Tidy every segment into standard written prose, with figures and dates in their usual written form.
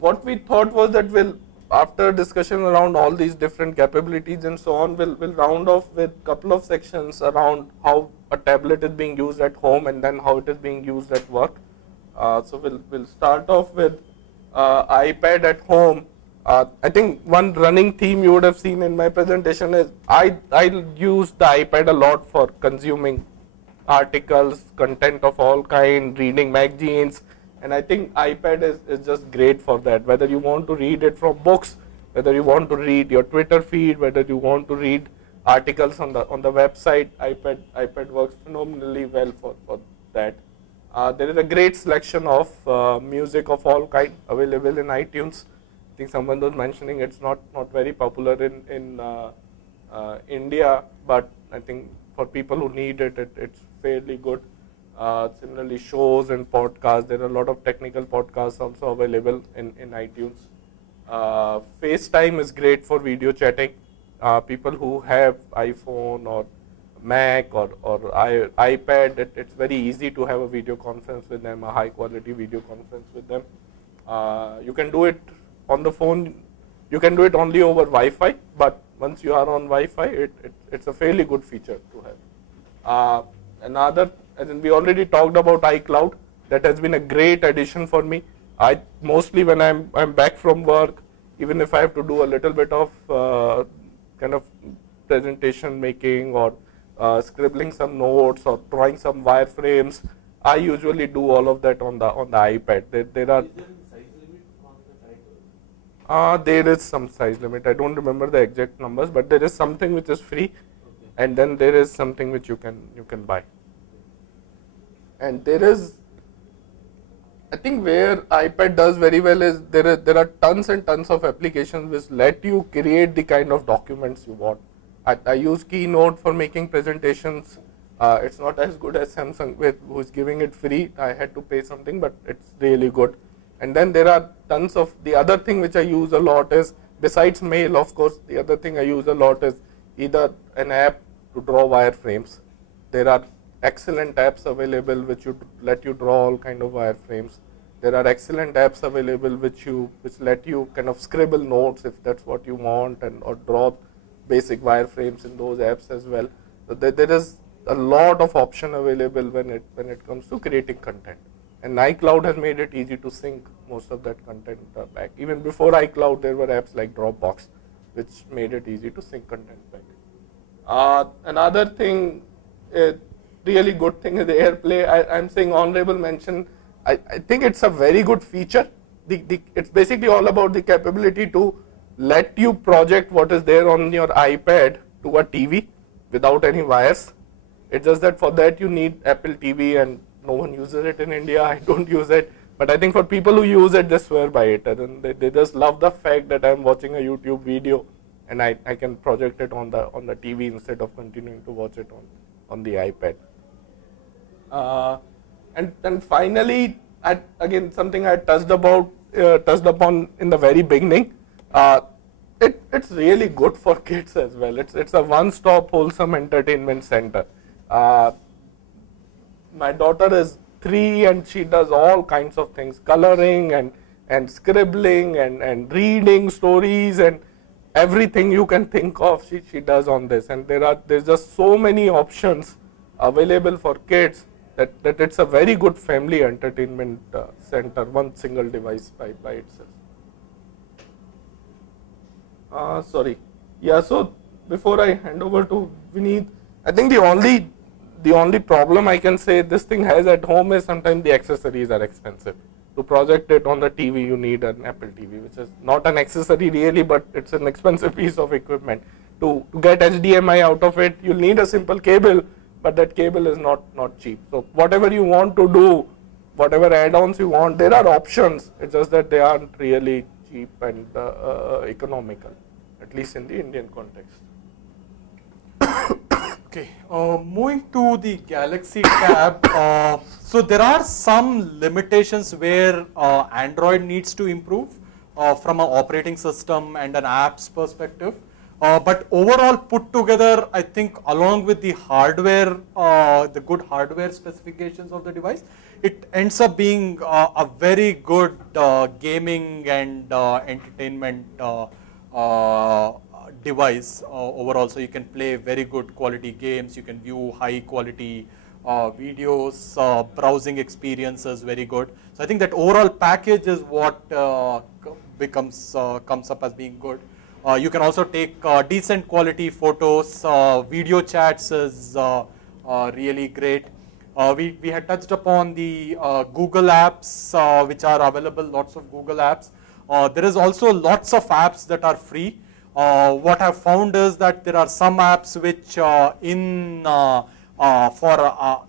What we thought was that after discussion around all these different capabilities and so on, we'll round off with a couple of sections around how a tablet is being used at home and then how it is being used at work. So we'll start off with iPad at home. I think one running theme you would have seen in my presentation is I use the iPad a lot for consuming articles, content of all kind, reading magazines, and I think iPad is just great for that. Whether you want to read it from books, whether you want to read your Twitter feed, whether you want to read articles on the website, iPad works phenomenally well for that. There is a great selection of music of all kind available in iTunes. I think someone was mentioning it's not very popular in India, but I think for people who need it, it's fairly good. Similarly, shows and podcasts, there are a lot of technical podcasts also available in iTunes. FaceTime is great for video chatting. People who have iPhone or Mac or iPad, it's very easy to have a video conference with them, a high quality video conference with them. You can do it on the phone, you can do it only over Wi-Fi, but once you are on Wi-Fi, it's a fairly good feature to have. Another, as in we already talked about iCloud, that has been a great addition for me. I mostly when I'm back from work, even if I have to do a little bit of kind of presentation making or scribbling some notes or drawing some wireframes, I usually do all of that on the iPad. There are there is some size limit. I don't remember the exact numbers, but there is something which is free, and then there is something which you can buy. And there is, I think where iPad does very well is there are tons and tons of applications which let you create the kind of documents you want. I use Keynote for making presentations. It's not as good as Samsung, who's giving it free. I had to pay something, but it's really good. And then there are tons of, the other thing which I use a lot is, besides mail, of course, the other thing I use a lot is either an app to draw wireframes. There are excellent apps available which let you draw all kind of wireframes. There are excellent apps available which let you kind of scribble notes if that's what you want, or draw basic wireframes in those apps as well. So there is a lot of option available when it comes to creating content. And iCloud has made it easy to sync most of that content back. Even before iCloud, there were apps like Dropbox, which made it easy to sync content back. Another thing, really good thing is AirPlay. I'm saying honorable mention. I think it's a very good feature. It's basically all about the capability to let you project what is there on your iPad to a TV without any wires. It's just that for that you need Apple TV, and no one uses it in India. I don't use it, but I think for people who use it, they swear by it. And they just love the fact that I'm watching a YouTube video and I can project it on the TV instead of continuing to watch it on the iPad. And finally, again something I touched upon in the very beginning. It's really good for kids as well. It's a one-stop wholesome entertainment center. My daughter is 3 and she does all kinds of things, coloring and scribbling and reading stories and everything you can think of she does on this. And there's just so many options available for kids that it's a very good family entertainment center, one single device by itself. Sorry. Yeah, so before I hand over to Vineet, I think the only problem I can say this thing has at home is sometimes the accessories are expensive. To project it on the TV, you need an Apple TV, which is not an accessory really, but it's an expensive piece of equipment. To get HDMI out of it, you'll need a simple cable, but that cable is not cheap. So whatever you want to do, whatever add-ons you want, there are options. It's just that they aren't really cheap and economical, at least in the Indian context. Okay, moving to the Galaxy Tab. So there are some limitations where Android needs to improve from an operating system and an apps perspective. But overall put together, I think along with the hardware, the good hardware specifications of the device, it ends up being a very good gaming and entertainment device overall. So you can play very good quality games, you can view high quality videos, browsing experiences very good. So I think that overall package is what comes up as being good. You can also take decent quality photos, video chats is really great. We had touched upon the Google apps which are available, lots of Google apps. There is also lots of apps that are free. What I've found is that there are some apps which for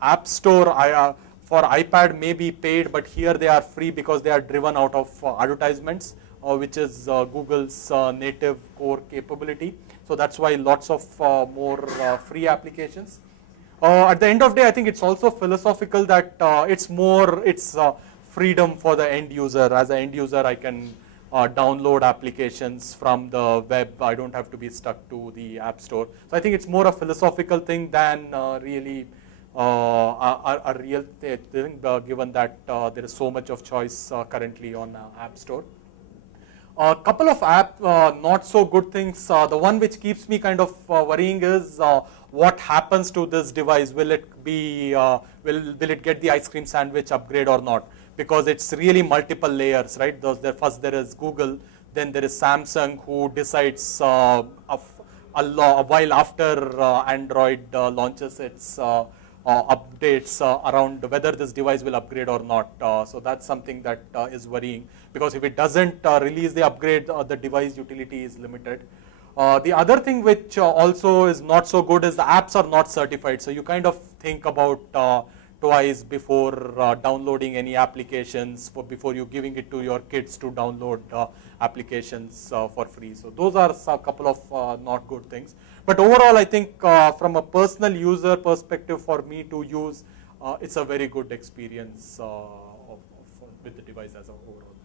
App Store for iPad may be paid, but here they are free because they are driven out of advertisements, which is Google's native core capability. So that's why lots of more free applications. At the end of the day, I think it's also philosophical that it's freedom for the end user. As an end user, I can download applications from the web. I don't have to be stuck to the App Store. So I think it's more a philosophical thing than really a real thing, given that there is so much of choice currently on App Store. A couple of not so good things. The one which keeps me kind of worrying is what happens to this device. Will it be will it get the ice cream sandwich upgrade or not? Because it's really multiple layers, right? First there is Google, then there is Samsung, who decides a while after Android launches its updates around whether this device will upgrade or not. So that's something that is worrying, because if it doesn't release the upgrade, the device utility is limited. The other thing which also is not so good is the apps are not certified. So you kind of think about twice before downloading any applications, before you giving it to your kids to download applications for free. So those are a couple of not good things. But overall, I think from a personal user perspective, for me to use, it's a very good experience with the device as a overall.